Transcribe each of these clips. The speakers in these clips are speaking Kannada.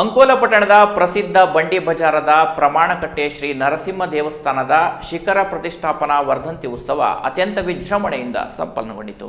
ಅಂಕೋಲ ಪಟ್ಟಣದ ಪ್ರಸಿದ್ಧ ಬಂಡಿ ಬಜಾರದ ಪ್ರಮಾಣಕಟ್ಟೆ ಶ್ರೀ ನರಸಿಂಹ ದೇವಸ್ಥಾನದ ಶಿಖರ ಪ್ರತಿಷ್ಠಾಪನಾ ವರ್ಧಂತಿ ಉತ್ಸವ ಅತ್ಯಂತ ವಿಜೃಂಭಣೆಯಿಂದ ಸಂಪನ್ನಗೊಂಡಿತು.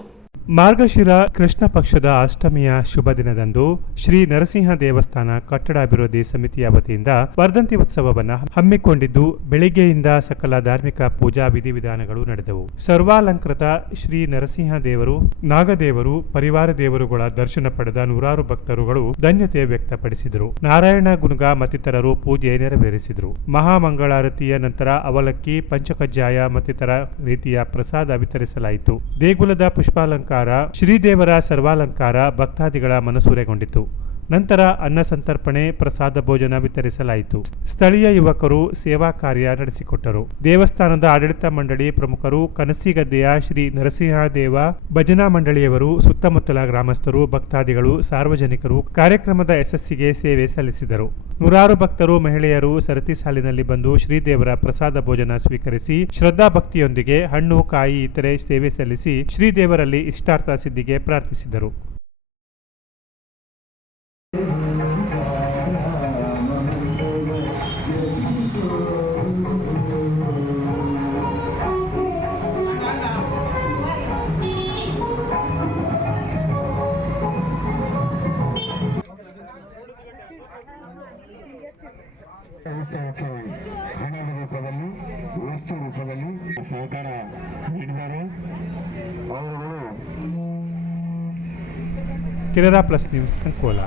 ಮಾರ್ಗಶಿರ ಕೃಷ್ಣ ಪಕ್ಷದ ಅಷ್ಟಮಿಯ ಶುಭ ದಿನದಂದು ಶ್ರೀ ನರಸಿಂಹ ದೇವಸ್ಥಾನ ಕಟ್ಟಡ ಅಭಿವೃದ್ಧಿ ಸಮಿತಿಯ ವತಿಯಿಂದ ವರ್ಧಂತಿ ಉತ್ಸವವನ್ನು ಹಮ್ಮಿಕೊಂಡಿದ್ದು ಬೆಳಿಗ್ಗೆಯಿಂದ ಸಕಲ ಧಾರ್ಮಿಕ ಪೂಜಾ ವಿಧಿವಿಧಾನಗಳು ನಡೆದವು. ಸರ್ವಾಲಂಕೃತ ಶ್ರೀ ನರಸಿಂಹ ದೇವರು, ನಾಗದೇವರು, ಪರಿವಾರ ದೇವರುಗಳ ದರ್ಶನ ಪಡೆದ ನೂರಾರು ಭಕ್ತರುಗಳು ಧನ್ಯತೆ ವ್ಯಕ್ತಪಡಿಸಿದರು. ನಾರಾಯಣ ಗುನುಗ ಮತ್ತಿತರರು ಪೂಜೆ ನೆರವೇರಿಸಿದರು. ಮಹಾಮಂಗಳಾರತಿಯ ನಂತರ ಅವಲಕ್ಕಿ, ಪಂಚಕಜ್ಜಾಯ ಮತ್ತಿತರ ರೀತಿಯ ಪ್ರಸಾದ ವಿತರಿಸಲಾಯಿತು. ದೇಗುಲದ ಪುಷ್ಪಾಲಂಕಾರ ಶ್ರೀದೇವರ ಸರ್ವಾಲಂಕಾರ ಭಕ್ತಾದಿಗಳ ಮನಸೂರೆಗೊಂಡಿತು. ನಂತರ ಅನ್ನ ಸಂತರ್ಪಣೆ, ಪ್ರಸಾದ ಭೋಜನ ವಿತರಿಸಲಾಯಿತು. ಸ್ಥಳೀಯ ಯುವಕರು ಸೇವಾ ಕಾರ್ಯ ನಡೆಸಿಕೊಟ್ಟರು. ದೇವಸ್ಥಾನದ ಆಡಳಿತ ಮಂಡಳಿ ಪ್ರಮುಖರು ಕನಸಿಗದ್ದೆಯ ಶ್ರೀ ನರಸಿಂಹದೇವ ಭಜನಾ ಮಂಡಳಿಯವರು, ಸುತ್ತಮುತ್ತಲ ಗ್ರಾಮಸ್ಥರು, ಭಕ್ತಾದಿಗಳು, ಸಾರ್ವಜನಿಕರು ಕಾರ್ಯಕ್ರಮದ ಯಶಸ್ಸಿಗೆ ಸೇವೆ ಸಲ್ಲಿಸಿದರು. ನೂರಾರು ಭಕ್ತರು, ಮಹಿಳೆಯರು ಸರತಿ ಸಾಲಿನಲ್ಲಿ ಬಂದು ಶ್ರೀದೇವರ ಪ್ರಸಾದ ಭೋಜನ ಸ್ವೀಕರಿಸಿ, ಶ್ರದ್ಧಾ ಭಕ್ತಿಯೊಂದಿಗೆ ಹಣ್ಣು, ಕಾಯಿ, ಇತರೆ ಸೇವೆ ಸಲ್ಲಿಸಿ ಶ್ರೀದೇವರಲ್ಲಿ ಇಷ್ಟಾರ್ಥ ಸಿದ್ಧಿಗೆ ಪ್ರಾರ್ಥಿಸಿದರು. ಉತ್ಸವಕ್ಕೆ ಹಣದ ರೂಪದಲ್ಲಿ ವಸ್ತು ರೂಪದಲ್ಲಿ ಸಹಕಾರ ನೀಡಿದ್ದಾರೆ. ಅವರುಗಳು ಕೆನರಾ ಪ್ಲಸ್ ನ್ಯೂಸ್ ಸಂಕೋಲ